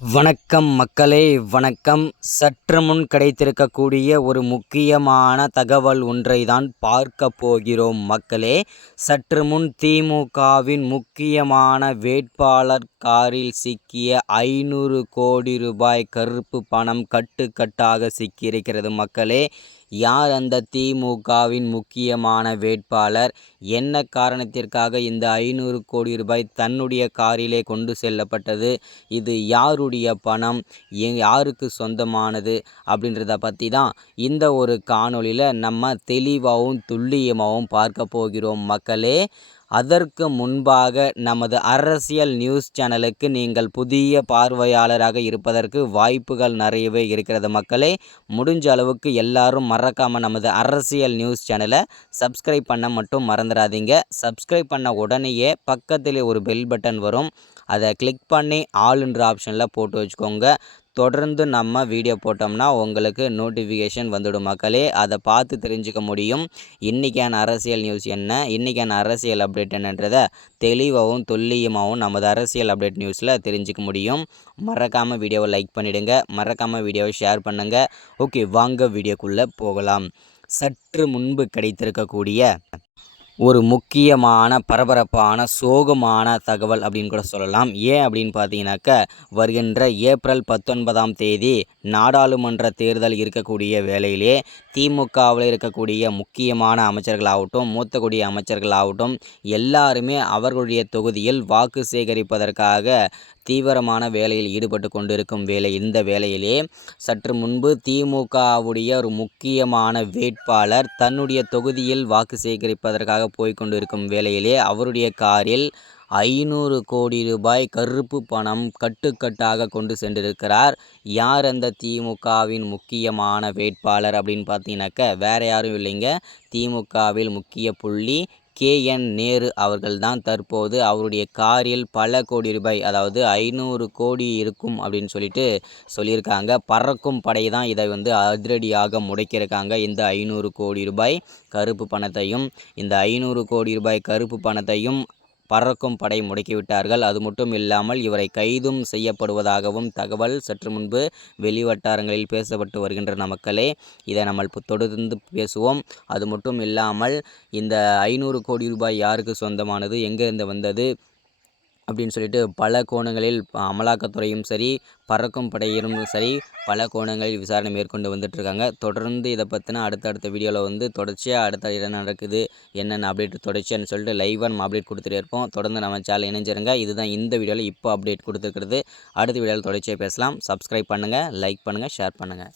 வணக்கம் மக்களே, வணக்கம். சற்று முன் கிடைத்திருக்கக்கூடிய ஒரு முக்கியமான தகவல் ஒன்றை தான் பார்க்க போகிறோம் மக்களே. சற்று முன் திமுகவின் முக்கியமான வேட்பாளர் காரில் சிக்கிய 500 கோடி ரூபாய் கருப்பு பணம் கட்டுக்கட்டாக சிக்கியிருக்கிறது மக்களே. யார் அந்த திமுகவின் முக்கியமான வேட்பாளர்? என்ன காரணத்திற்காக இந்த 500 கோடி ரூபாய் தன்னுடைய காரிலே கொண்டு செல்லப்பட்டது? இது யாருடைய பணம், யாருக்கு சொந்தமானது அப்படின்றத பற்றி தான் இந்த ஒரு காணொளியில் நம்ம தெளிவாகவும் துல்லியமாகவும் பார்க்க போகிறோம் மக்களே. அதற்கு முன்பாக நமது அரசியல் நியூஸ் சேனலுக்கு நீங்கள் புதிய பார்வையாளராக இருப்பதற்கு வாய்ப்புகள் நிறையவே இருக்கிறது மக்களே. முடிஞ்ச அளவுக்கு எல்லாரும் மறக்காமல் நமது அரசியல் நியூஸ் சேனலை சப்ஸ்கிரைப் பண்ண மட்டும் மறந்துடாதீங்க. சப்ஸ்கிரைப் பண்ண உடனேயே பக்கத்திலே ஒரு பெல் பட்டன் வரும், அதை கிளிக் பண்ணி ஆல்ன்ற ஆப்ஷனில் போட்டு வச்சுக்கோங்க. தொடர்ந்து நம்ம வீடியோ போட்டோம்னா உங்களுக்கு நோட்டிஃபிகேஷன் வந்துடும் மக்களே. அதை பார்த்து தெரிஞ்சுக்க முடியும் இன்றைக்கான அரசியல் நியூஸ் என்ன, இன்றைக்கான அரசியல் அப்டேட் என்னன்றதை தெளிவாகவும் துல்லியமாகவும் நமது அரசியல் அப்டேட் நியூஸில் தெரிஞ்சுக்க முடியும். மறக்காமல் வீடியோவை லைக் பண்ணிவிடுங்க, மறக்காமல் வீடியோவை ஷேர் பண்ணுங்கள். ஓகே, வாங்க வீடியோக்குள்ளே போகலாம். சற்று முன்பு கிடைத்திருக்கக்கூடிய ஒரு முக்கியமான பரபரப்பான சோகமான தகவல் அப்படின்னு கூட சொல்லலாம். ஏன் அப்படின்னு பார்த்தீங்கன்னாக்க, வருகின்ற ஏப்ரல் 19ஆம் தேதி நாடாளுமன்ற தேர்தல் இருக்கக்கூடிய வேளையிலே திமுகவில் இருக்கக்கூடிய முக்கியமான அமைச்சர்களாகட்டும், மூத்த குடி அமைச்சர்களாகட்டும், எல்லாருமே அவர்களுடைய தொகுதியில் வாக்கு சேகரிப்பதற்காக தீவிரமான வேலையில் ஈடுபட்டு கொண்டிருக்கும் இந்த வேளையிலே சற்று முன்பு திமுகவுடைய ஒரு முக்கியமான வேட்பாளர் தன்னுடைய தொகுதியில் வாக்கு சேகரிப்பதற்காக போய்கொண்டிருக்கும் வேளையிலே அவருடைய காரில் 500 கோடி ரூபாய் கருப்பு பணம் கட்டுக்கட்டாக கொண்டு சென்றிருக்கிறார். யார் அந்த திமுகவின் முக்கியமான வேட்பாளர் அப்படின்னு பார்த்தீங்கன்னாக்க, வேறு யாரும் இல்லைங்க, திமுகவில் முக்கிய புள்ளி KN நேரு அவர்கள்தான் தற்போது அவருடைய காரில் பல கோடி ரூபாய், அதாவது 500 கோடி இருக்கும் அப்படின்னு சொல்லியிருக்காங்க. பறக்கும் படை தான் இதை அதிரடியாக முடக்கியிருக்காங்க. இந்த 500 கோடி ரூபாய் கருப்பு பணத்தையும், இந்த 500 கோடி ரூபாய் கருப்பு பணத்தையும் பறக்கும் படை முடக்கிவிட்டார்கள். அது மட்டும் இல்லாமல் இவரை கைதும் செய்யப்படுவதாகவும் தகவல் சற்று முன்பு வெளிவட்டாரங்களில் பேசப்பட்டு வருகின்றன மக்களே. இதை நம்ம தொடர்ந்து பேசுவோம். அது மட்டும் இல்லாமல் இந்த 500 கோடி ரூபாய் யாருக்கு சொந்தமானது, எங்கேருந்து வந்தது அப்படின்னு பல கோணங்களில் அமலாக்கத்துறையும் சரி, பறக்கும் படையினரும் சரி, பல கோணங்களில் விசாரணை மேற்கொண்டு வந்துட்டுருக்காங்க. தொடர்ந்து இதை பற்றின அடுத்தடுத்த வீடியோவில் தொடர்ச்சியாக அடுத்த என்ன நடக்குது, என்னென்ன அப்டேட் தொடர்ச்சியான்னு லைவாக நம்ம அப்டேட் கொடுத்துட்டே இருப்போம். தொடர்ந்து நம்ம சேனல் இணைஞ்சிருங்க. இதுதான் இந்த வீடியோவில் இப்போ அப்டேட் கொடுத்துருக்கிறது. அடுத்த வீடியோவில் தொடர்ச்சியாக பேசலாம். சப்ஸ்கிரைப் பண்ணுங்கள், லைக் பண்ணுங்கள், ஷேர் பண்ணுங்கள்.